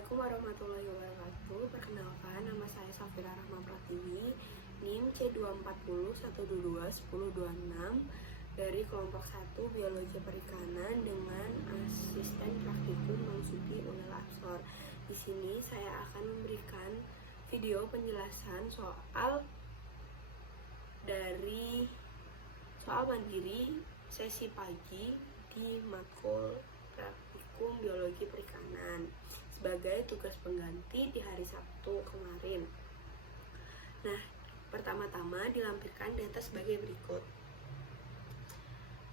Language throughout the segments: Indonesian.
Assalamualaikum warahmatullahi wabarakatuh. Perkenalkan, nama saya Safira Rahma Pratiwi, NIM C240121026 dari kelompok 1 Biologi Perikanan dengan asisten praktikum Mang Suti Ulil Absor. Di sini saya akan memberikan video penjelasan soal mandiri sesi pagi di matkul praktikum biologi perikanan sebagai tugas pengganti di hari Sabtu kemarin. Nah, pertama-tama dilampirkan data sebagai berikut.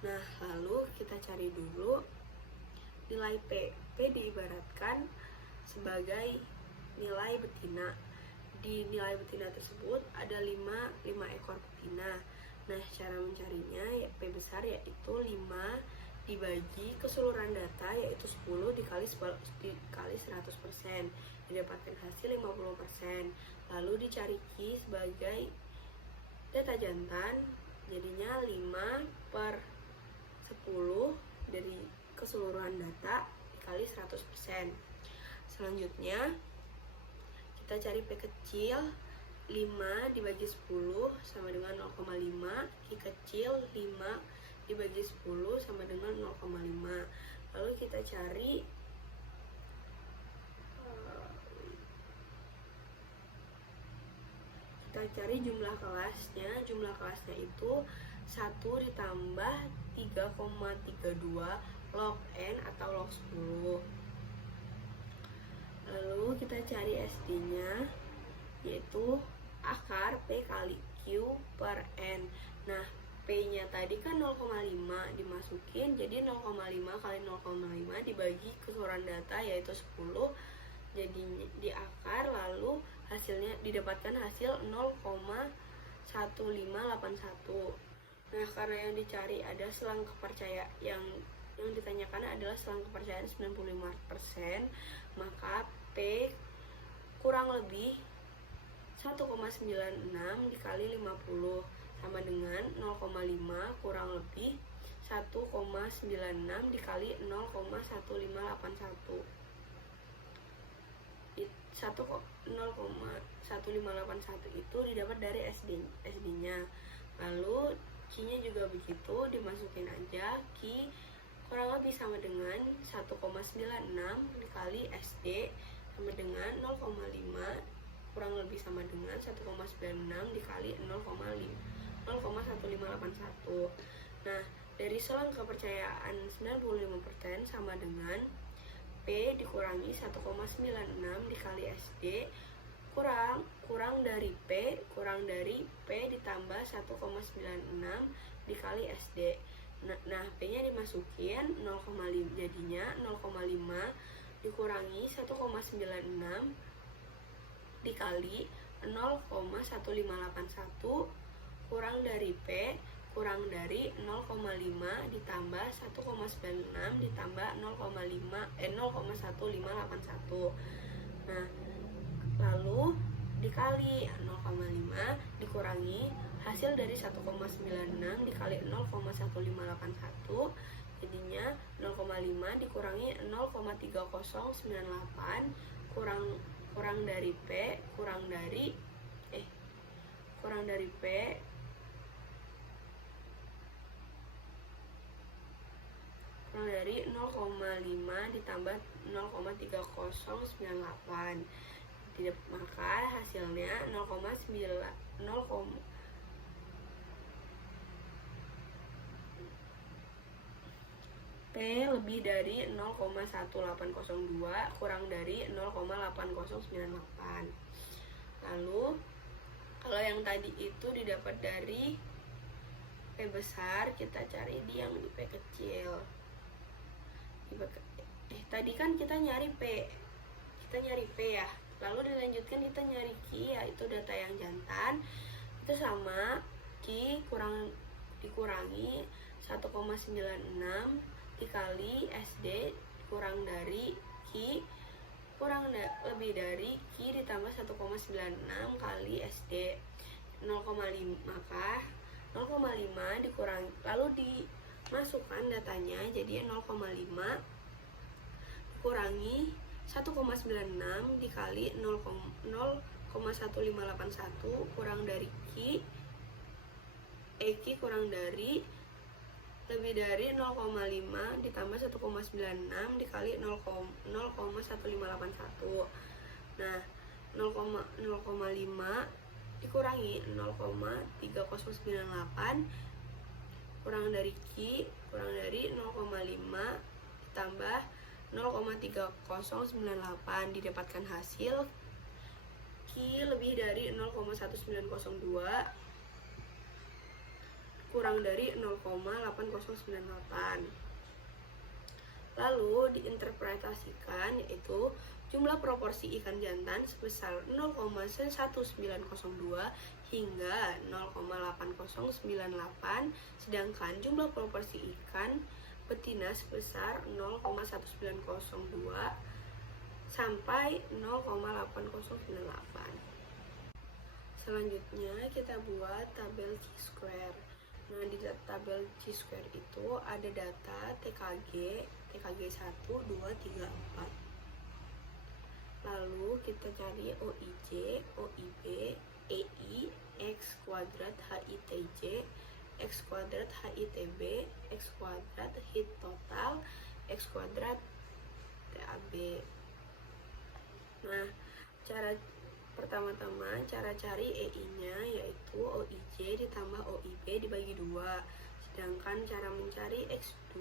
Nah, lalu kita cari dulu nilai P. P diibaratkan sebagai nilai betina. Di nilai betina tersebut ada 5 ekor betina. Nah, cara mencarinya ya P besar yaitu 5 dibagi keseluruhan data yaitu 10 dikali 100%, didapatkan hasil 50%. Lalu dicari Q sebagai data jantan, jadinya 5/10 dari keseluruhan data dikali 100%. Selanjutnya kita cari P kecil, 5 dibagi 10 sama dengan 0,5, Q kecil 5 dibagi 10 sama dengan 0,5. Lalu kita cari jumlah kelasnya. Jumlah kelasnya itu 1 ditambah 3,32 log N atau log 10. Lalu kita cari SD-nya, yaitu akar P kali Q per N. Nah, P-nya tadi kan 0,5 dimasukin, jadi 0,5 kali 0,5 dibagi keseluruhan data yaitu 10, jadi di akar, lalu hasilnya didapatkan hasil 0,1581. Nah, karena yang dicari ada selang kepercayaan yang ditanyakan adalah selang kepercayaan 95%, maka P kurang lebih 1,96 dikali 50 sama dengan 0,5 kurang lebih 1,96 dikali 0,1581. 0,1581 itu didapat dari SD-nya. Lalu Q-nya juga begitu, dimasukin aja. Q kurang lebih sama dengan 1,96 dikali SD sama dengan 0,5 kurang lebih sama dengan 1,96 dikali 0,1581. Nah, dari selang kepercayaan 95% sama dengan P dikurangi 1,96 dikali SD kurang dari P ditambah 1,96 dikali SD. Nah, P-nya dimasukin 0,5, jadinya 0,5 dikurangi 1,96 dikali 0,1581 kurang dari P kurang dari 0,5 ditambah 1,96 ditambah 0,1581. Nah, lalu dikali 0,5 dikurangi hasil dari 1,96 dikali 0,1581, jadinya 0,5 dikurangi 0,3098 kurang dari P kurang dari 0,5 ditambah 0,3098. Maka hasilnya 0,9 P lebih dari 0,1802 kurang dari 0,8098. Lalu kalau yang tadi itu didapat dari P besar, kita cari di yang di P kecil. Tadi kan kita nyari P ya, lalu dilanjutkan kita nyari Q, yaitu data yang jantan. Itu sama Q dikurangi 1,96 dikali SD kurang dari Q lebih dari Q ditambah 1,96 kali SD 0,5, maka 0,5 dikurangi, lalu dimasukkan datanya, jadi 0,5 kurangi 1,96 dikali 0,1581 kurang dari Q, EQ kurang dari lebih dari 0,5 ditambah 1,96 dikali 0,1581. Nah, 0,5 dikurangi 0,3098 kurang dari Q kurang dari 0,5 ditambah 0,3098 didapatkan hasil Q lebih dari 0,1902 kurang dari 0,8098. Lalu diinterpretasikan, yaitu jumlah proporsi ikan jantan sebesar 0,1902 hingga 0,8098, sedangkan jumlah proporsi ikan betina sebesar 0,1902 sampai 0,8098. Selanjutnya kita buat tabel Chi-square. Nah, di tabel Chi-square itu ada data TKG 1, 2, 3, 4. Lalu kita cari OIJ, OIB, EI, X kuadrat HITJ, X kuadrat HITB, X kuadrat HIT total, X kuadrat TAB. Nah, pertama-tama cara cari EI-nya yaitu OIJ ditambah OIB dibagi 2. Sedangkan cara mencari X2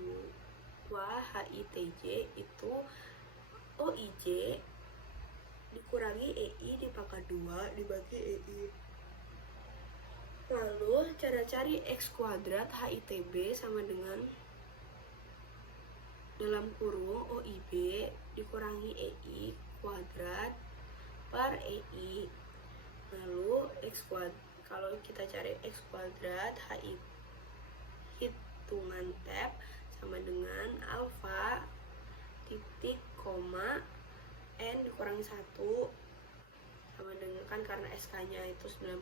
HITJ itu OIJ dikurangi EI dipangkat 2 dibagi EI. Lalu cara cari X kuadrat HITB sama dengan dalam kurung OIB dikurangi EI kuadrat per EI. Lalu kalau kita cari X kuadrat hitungan tab sama dengan alfa titik koma n dikurangi 1 sama dengan, kan karena SK nya itu 95%,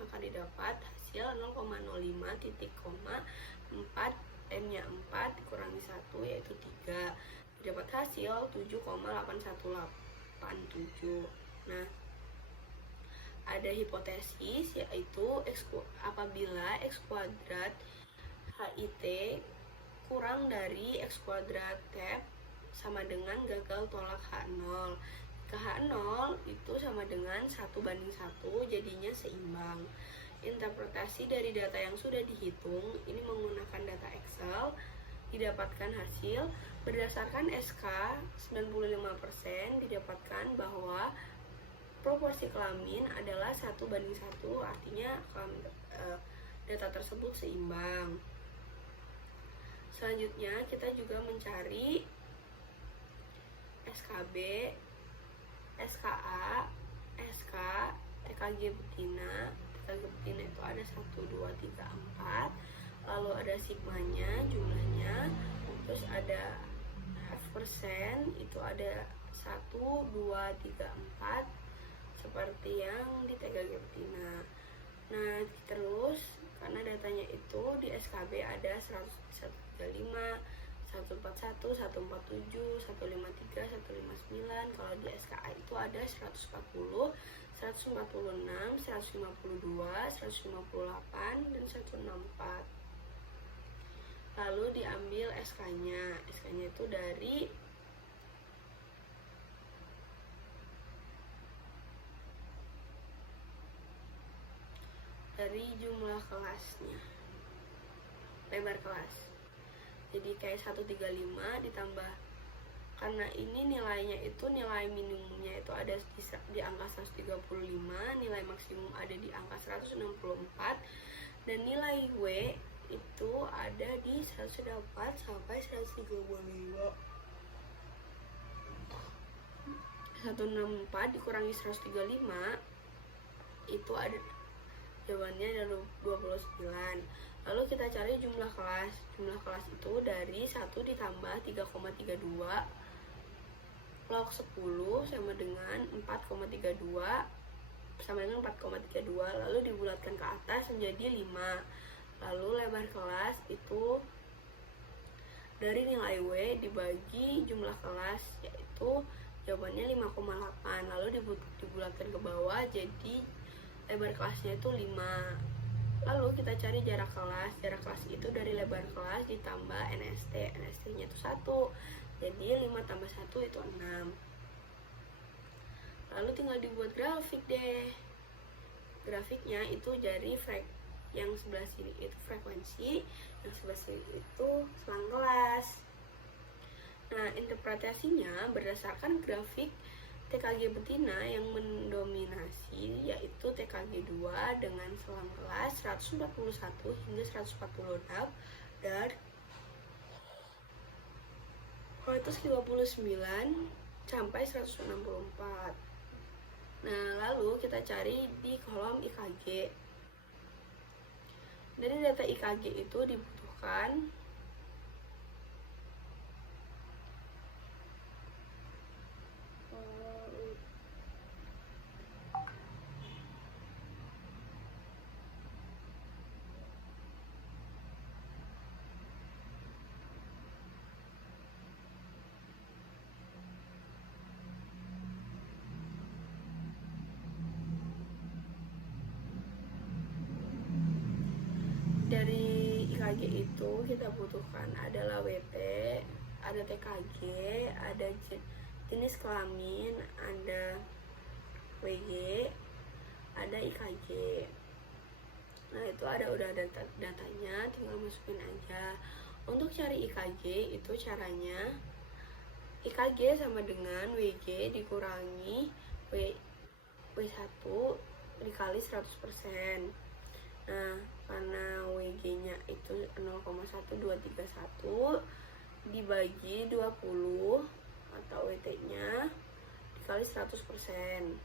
maka didapat hasil 0,05 titik koma 4 n nya 4 dikurangi 1 yaitu 3, didapat hasil 7,8187. Nah, ada hipotesis yaitu apabila X kuadrat HIT kurang dari X kuadrat tab sama dengan gagal tolak H0. Jika H0 itu sama dengan 1:1, jadinya seimbang. Interpretasi dari data yang sudah dihitung, ini menggunakan data Excel, didapatkan hasil berdasarkan SK 95% didapatkan bahwa proporsi kelamin adalah 1:1, artinya data tersebut seimbang. Selanjutnya kita juga mencari SKB, SKA, SK, TKG betina. TKG betina itu ada 1, 2, 3, 4. Lalu ada sigmanya, jumlahnya. Terus ada F% itu ada 1, 2, 3, 4 seperti yang di TKG betina. Nah, terus karena datanya itu di SKB ada 135, 141, 147, 153, 159. Kalau di SKA itu ada 140, 146, 152, 158, dan 164. Lalu diambil SK-nya. SK-nya itu dari jumlah kelasnya, lebar kelas. Jadi kayak 135 ditambah, karena ini nilainya itu nilai minimumnya itu ada di angka 135, nilai maksimum ada di angka 164, dan nilai W itu ada di 104 sampai 135. 164 dikurangi 135 itu ada jawabannya ada 29. Lalu kita cari jumlah kelas. Jumlah kelas itu dari 1 ditambah 3,32 log 10 sama dengan 4,32 sama dengan 4,32, lalu dibulatkan ke atas menjadi 5. Lalu lebar kelas itu dari nilai W dibagi jumlah kelas, yaitu Jawabannya 5,8. Lalu dibulatkan ke bawah, jadi lebar kelasnya itu 5. Lalu kita cari jarak kelas. Jarak kelas itu dari lebar kelas ditambah NST. NST-nya itu 1. Jadi 5 tambah 1 itu 6. Lalu tinggal dibuat grafik deh. Grafiknya itu dari yang sebelah sini itu frekuensi, yang sebelah sini itu selang kelas. Nah, interpretasinya berdasarkan grafik TKG betina yang mendominasi, yaitu TKG 2 dengan selang kelas 141 hingga 146 dan 159 sampai 164. Nah, lalu kita cari di kolom IKG. Dari data IKG itu dibutuhkan dari IKG itu kita butuhkan adalah WP, ada TKG, ada jenis kelamin, ada WG, ada IKG. Nah, itu udah datanya, tinggal masukin aja. Untuk cari IKG itu caranya IKG sama dengan WG dikurangi W1 dikali 100%. Nah, karena WG-nya itu 0,1231 dibagi 20 atau WT-nya dikali 100%,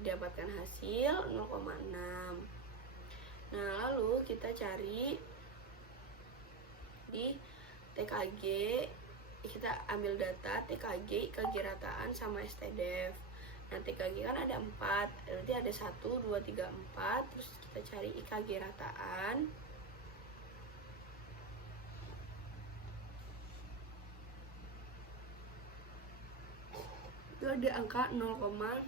didapatkan hasil 0,6. Nah, lalu kita cari di TKG, kita ambil data TKG, IKG rataan sama STDEF. Nah, TKG kan ada 4, berarti ada 1, 2, 3, 4. Terus kita cari IKG rataan. Itu ada angka 0,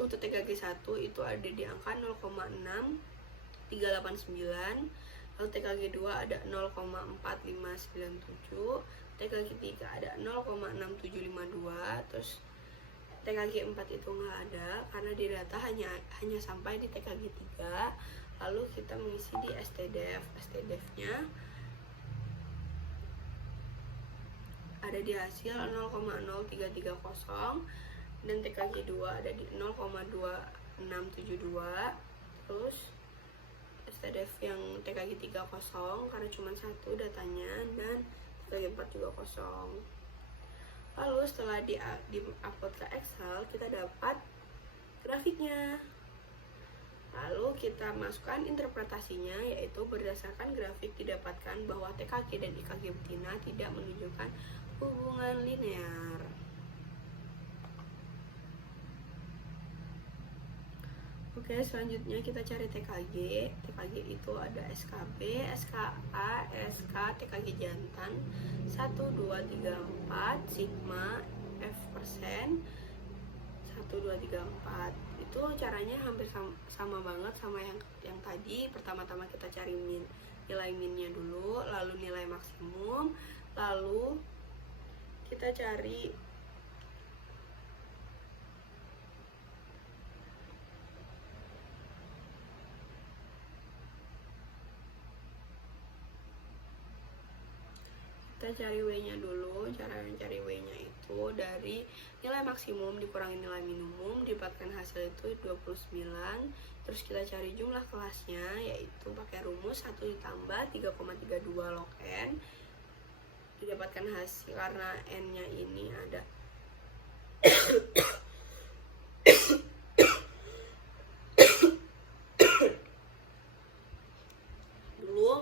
untuk TKG 1 itu ada di angka 0,6389. Lalu TKG 2 ada 0,4597, TKG 3 ada 0,6752, terus TKG 4 itu nggak ada karena di data hanya sampai di TKG 3. Lalu kita mengisi di STDEF. STDEF-nya ada di hasil 0,0330 dan TKG 2 ada di 0,2672. Terus STDEF yang TKG 3 kosong karena cuma 1 datanya, dan TKG 4 juga kosong. Lalu setelah di-upload ke Excel, kita dapat grafiknya. Lalu kita masukkan interpretasinya, yaitu berdasarkan grafik didapatkan bahwa TKG dan IKG betina tidak menunjukkan hubungan linear. Oke, selanjutnya kita cari TKG. TKG itu ada SKB, SKA, SK, TKG jantan 1, 2, 3, 4, sigma, F persen 1, 2, 3, 4. Itu caranya hampir sama banget sama yang tadi. Pertama-tama kita cari nilai minnya dulu, lalu nilai maksimum, lalu kita cari W-nya dulu. Cara mencari W-nya itu dari nilai maksimum dikurangi nilai minimum, didapatkan hasil itu 29. Terus kita cari jumlah kelasnya, yaitu pakai rumus 1 ditambah 3,32 log N, didapatkan hasil karena N-nya ini ada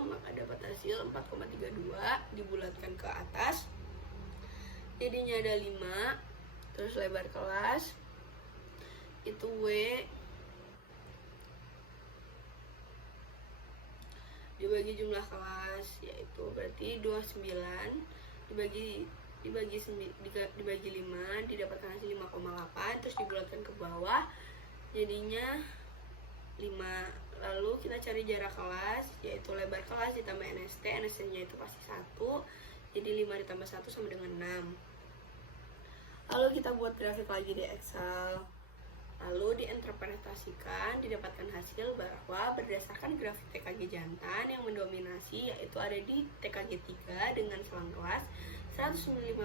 maka dapat hasil 4,32, dibulatkan ke atas jadinya ada 5. Terus lebar kelas itu W dibagi jumlah kelas, yaitu berarti 29 dibagi dibagi 5 didapatkan hasil 5,8, terus dibulatkan ke bawah jadinya 5. Lalu kita cari jarak kelas, yaitu lebar kelas ditambah NST. NST nya itu pasti 1, jadi 5 ditambah 1 sama dengan 6. Lalu kita buat grafik lagi di Excel, lalu diinterpretasikan, didapatkan hasil bahwa berdasarkan grafik TKG jantan yang mendominasi yaitu ada di TKG 3 dengan selang kelas 159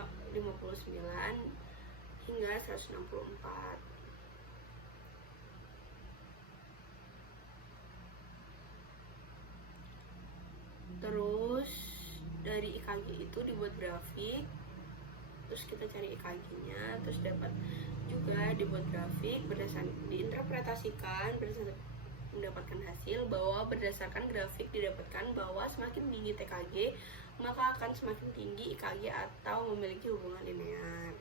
hingga 164. Terus dari IKG itu dibuat grafik, terus kita cari IKG-nya, terus dapat juga dibuat grafik berdasarkan diinterpretasikan berdasarkan mendapatkan hasil bahwa berdasarkan grafik didapatkan bahwa semakin tinggi TKG maka akan semakin tinggi IKG atau memiliki hubungan linear.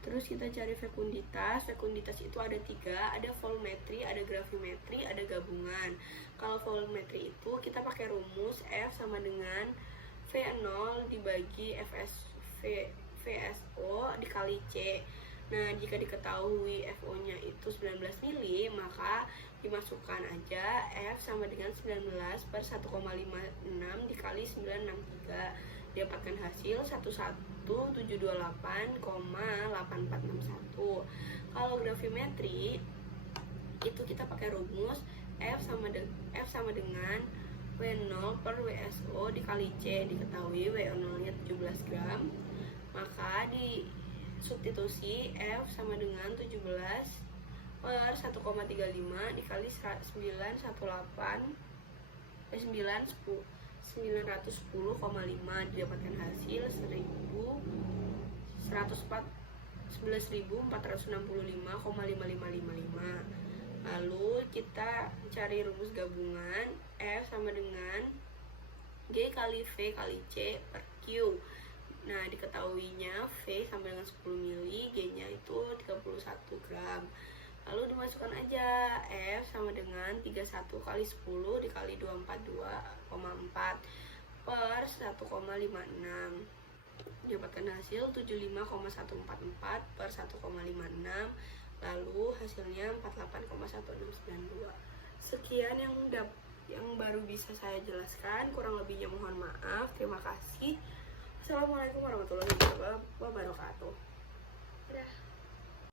Terus kita cari fekunditas. Fekunditas itu ada 3, ada volumetri, ada gravimetri, ada gabungan. Kalau volumetri itu kita pakai rumus F sama dengan V0 dibagi VSO dikali C. Nah, jika diketahui FO-nya itu 19 mili, maka dimasukkan aja F sama dengan 19 per 1,56 dikali 963. Dapatkan hasil 11728,8461. Kalau gravimetri itu kita pakai rumus F sama dengan W0 per WSO dikali C. Diketahui WO0 nya 17 gram, maka di substitusi F sama dengan 17 per 1,35 dikali 910,5 didapatkan hasil 11.465,5555. Lalu kita cari rumus gabungan F sama dengan G kali V kali C per Q. Nah, diketahuinya V sama dengan 10 mili, G nya itu 31 gram. Lalu dimasukkan aja F sama dengan 31 kali 10 dikali 242,4 per 1,56. Dapatkan hasil 75,144 per 1,56. Lalu hasilnya 48,1692. Sekian yang baru bisa saya jelaskan, kurang lebihnya mohon maaf. Terima kasih. Assalamualaikum warahmatullahi wabarakatuh. Dadah.